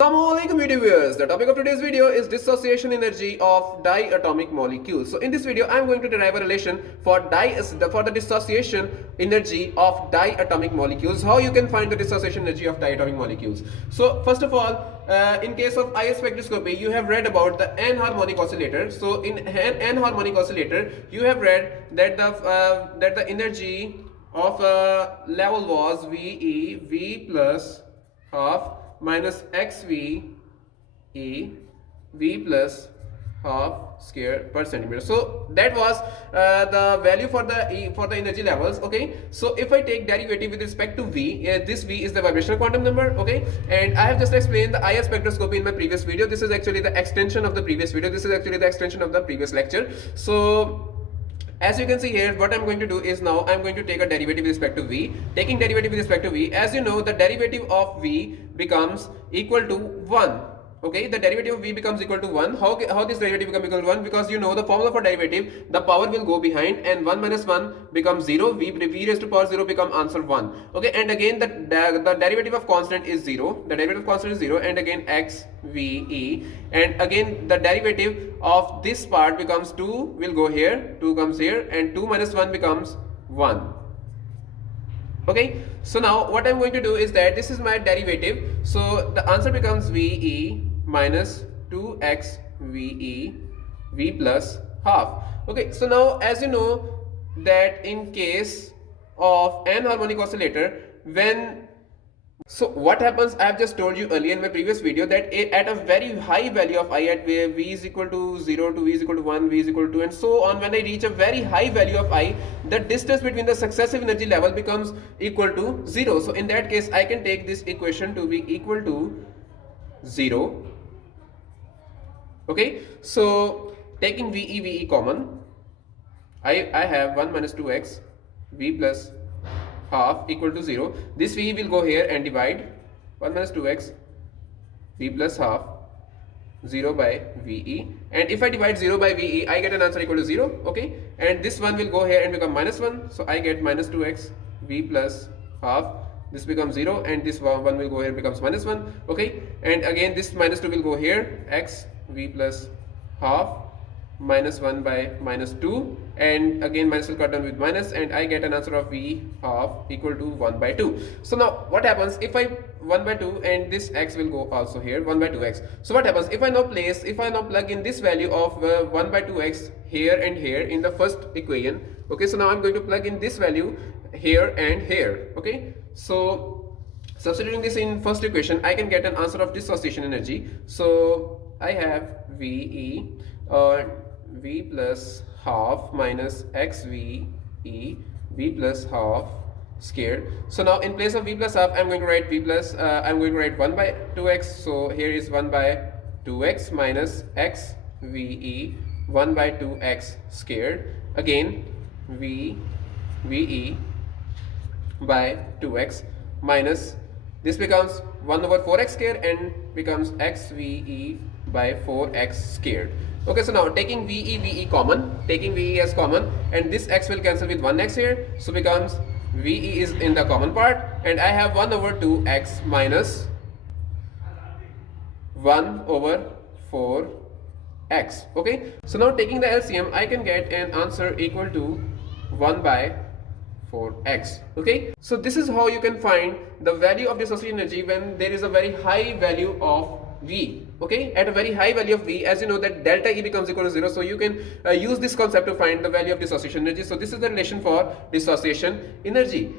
Assalamualaikum viewers. The topic of today's video is dissociation energy of diatomic molecules. So in this video I am going to derive a relation for the dissociation energy of diatomic molecules. How you can find the dissociation energy of diatomic molecules. So first of all, in case of IS spectroscopy, you have read about the n-harmonic oscillator. So in n-harmonic oscillator, you have read that the energy of level was V plus half minus xv e v plus half square per centimeter. So that was the value for the energy levels. Okay, so if I take derivative with respect to v, this v is the vibrational quantum number. Okay, and I have just explained the IS spectroscopy in my previous video. This is actually the extension of the previous video. This is actually the extension of the previous lecture. So as you can see here, what I'm going to do is now I'm going to take a derivative with respect to v. Taking derivative with respect to v, as you know, the derivative of v becomes equal to 1. Okay, the derivative of v becomes equal to 1. How this derivative become equal to 1? Because you know the formula for derivative, the power will go behind and 1 minus 1 becomes 0. V raised to power 0 become answer 1. Okay, and again the derivative of constant is 0. The derivative of constant is 0, and again x v e, and again the derivative of this part becomes 2, will go here, 2 comes here, and 2 minus 1 becomes 1. Okay, so now what I'm going to do is that this is my derivative, so the answer becomes ve minus 2x ve v plus half. Okay, so now as you know that in case of n harmonic oscillator, so what happens, I have just told you earlier in my previous video that at a very high value of I, at where v is equal to 0 to v is equal to 1, v is equal to 2, and so on, when I reach a very high value of I, the distance between the successive energy level becomes equal to 0. So in that case, I can take this equation to be equal to 0. Okay, so taking ve common, I have 1 minus 2x v plus half equal to 0. This v will go here and divide 1 minus 2x v plus half 0 by ve, and if I divide 0 by ve, I get an answer equal to 0. Okay, and this one will go here and become minus 1, so I get minus 2x v plus half, this becomes 0, and this one will go here, becomes minus 1. Okay, and again this minus 2 will go here, x v plus half minus 1 by minus 2, and again minus will cut down with minus, and I get an answer of v half equal to 1 by 2. So now what happens if I 1 by 2, and this x will go also here, 1 by 2x. So what happens if I now plug in this value of 1 by 2x here and here in the first equation. Okay, so now I'm going to plug in this value here and here. Okay, so substituting this in first equation, I can get an answer of dissociation energy. So I have ve v plus half minus xv e v plus half squared. So now in place of v plus half, I'm going to write I'm going to write 1 by 2x. So here is 1 by 2x minus x ve 1 by 2x squared. Again ve by 2x minus, this becomes 1 over 4x squared and becomes x ve by 4x squared. Okay, so now taking ve common, taking ve as common, and this x will cancel with 1x here, so becomes ve is in the common part, and I have 1 over 2x minus 1 over 4x. Okay, so now taking the LCM, I can get an answer equal to 1 by 4x. Okay, so this is how you can find the value of dissociation energy when there is a very high value of v. Okay, at a very high value of v, as you know that delta E becomes equal to 0, so you can use this concept to find the value of dissociation energy. So this is the relation for dissociation energy.